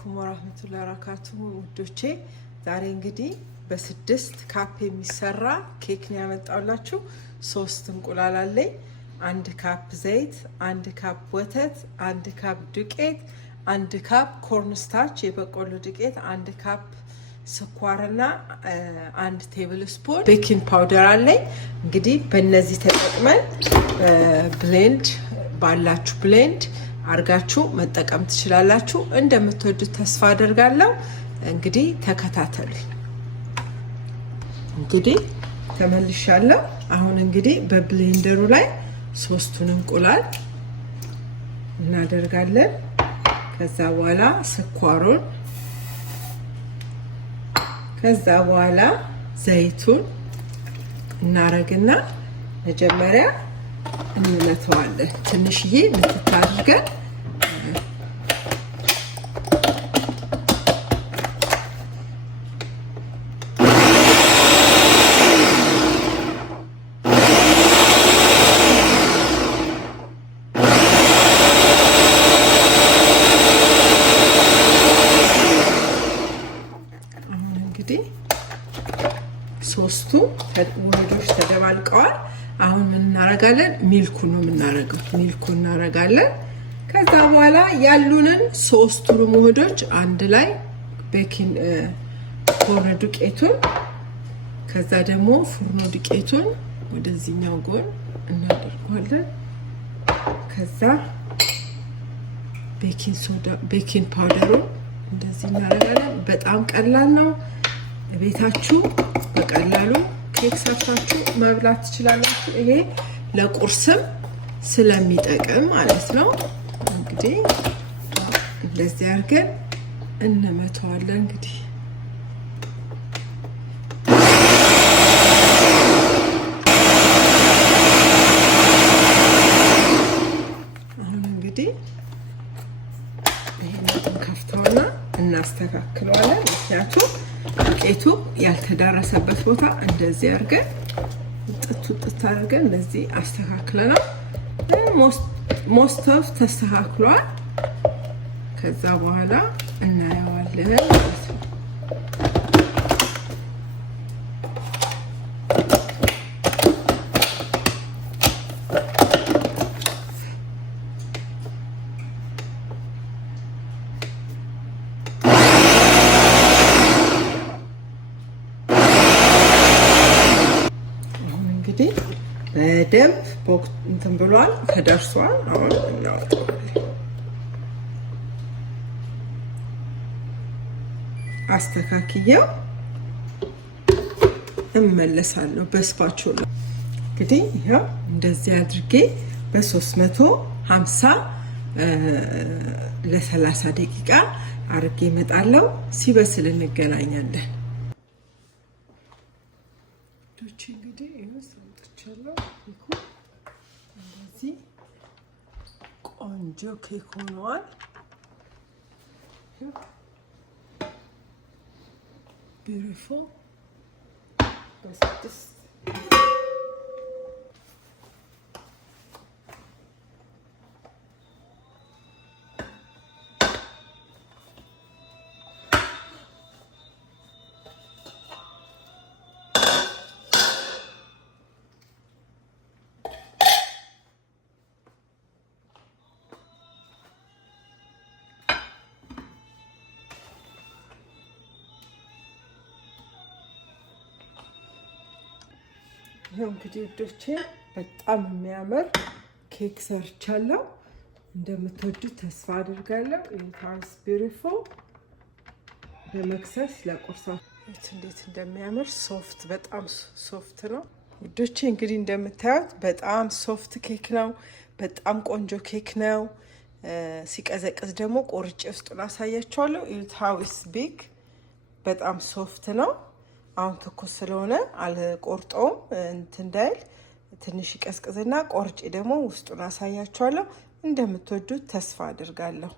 አለይኩም ወራህመቱላሂ ወበረካቱሁ ውዶቼ ዛሬ እንግዲህ በ6 ካፕ የሚሰራ ኬክ ነው ያመጣውላችሁ 3 እንቁላል አለኝ 1 ካፕ ዘይት 1 ካፕ ወተት 1 ካፕ ዱቄት 1 ካፕ ኮርንስታርች የበቆሎ ዱቄት 1 ካፕ ስኳርና 1 ቴብል ስፑን ቤኪንግ ፓውደር አለኝ እንግዲህ በእነዚህ ተጠቅመን ብሌንድ ባላችሁ ብሌንድ አርጋችሁ መጠቀም ትችላላችሁ እንደምትወዱት ተስፋ አደርጋለሁ እንግዲህ ተከታተሉ እንግዲህ ተመልሻለሁ አሁን እንግዲህ በብሌንደሩ ላይ 3ቱን እንቁላል እናደርጋለን ከዛ በኋላ ስኳሩን ከዛ በኋላ ዘይቱን እናረግና መጀመሪያ እንመተዋለን ትንሽዬ ምትታርገን እንግዲህ ሶስቱ ውህዶች ተደባልቀዋል አሁን ምን እናረጋለን ሚልኩን ነው የምናረገው ሚልኩን እናረጋለን ከዛ በኋላ ያሉንን ሶስቱን ውህዶች አንድ ላይ ቤኪንግ ኮርን ዱቄቱን ከዛ ደግሞ ፉርኖ ዱቄቱን ወደዚህኛው ጎን እናደርጋለን ከዛ ቤኪንግ ሶዳ ቤኪንግ ፓውደሩን እንደዚህ እናረጋለን በጣም ቀላል ነው ቤታችሁ በቀላሉ ኬክ ሰርታችሁ መብላት ትችላላችሁ ይሄ ለቁርስም ስለሚጠቅም ማለት ነው እንግዲህ እንደዚህ አድርገን እንመተዋለን እንግዲህ አሁን እንግዲህ ይሄንን ከፍተውና እናስተካክለዋለን ምክንያቱም ዱቄቱ ያልተዳረሰበት ቦታ እንደዚህ አድርገን ጥጥ አድርገን እንደዚህ አስተካክለናል ሞስት ኦፍ ተስተካክሏል ከዛ በኋላ እናየዋለን ማለት ነው በደንብ እንትን ብሏል ተደርሷል አሁን እናወጣዋለን አስተካክየው እመለሳለሁ በስፓቹላ እንግዲህ ይሄው እንደዚህ አድርጌ በ350 ለ30 ደቂቃ አድርጌ እመጣለሁ ሲበስል እንገናኛለን ዶቼ እንግዲህ ይመስልቻለሁ እንደዚህ ቆንጆ ኬክ ሆኗል beautiful በስድስት ይሄው እንግዲህ ውዶቼ በጣም የሚያምር ኬክ ሰርቻለሁ እንደምትወዱት ተስፋ አደርጋለሁ ኢትስ ቢዩቲፉል ለመክሰስ ለቁርስ እንዴት እንደሚያምር ሶፍት በጣም ሶፍት ነው ውዶቼ እንግዲህ እንደምታዩት በጣም ሶፍት ኬክ ነው በጣም ቆንጆ ኬክ ነው ሲቀዘቅዝ ደግሞ ቆርጬ ውስጥ ላሳያችኋለሁ ኢትስ ቢግ በጣም ሶፍት ነው አሁን ትኩስ ስለሆነ አልቆርጠውም እንዳይል ትንሽ ይቀዝቅዝና ቆርጬ ደግሞ ውስጡን አሳያችኋለሁ እንደምትወዱት ተስፋ አደርጋለሁ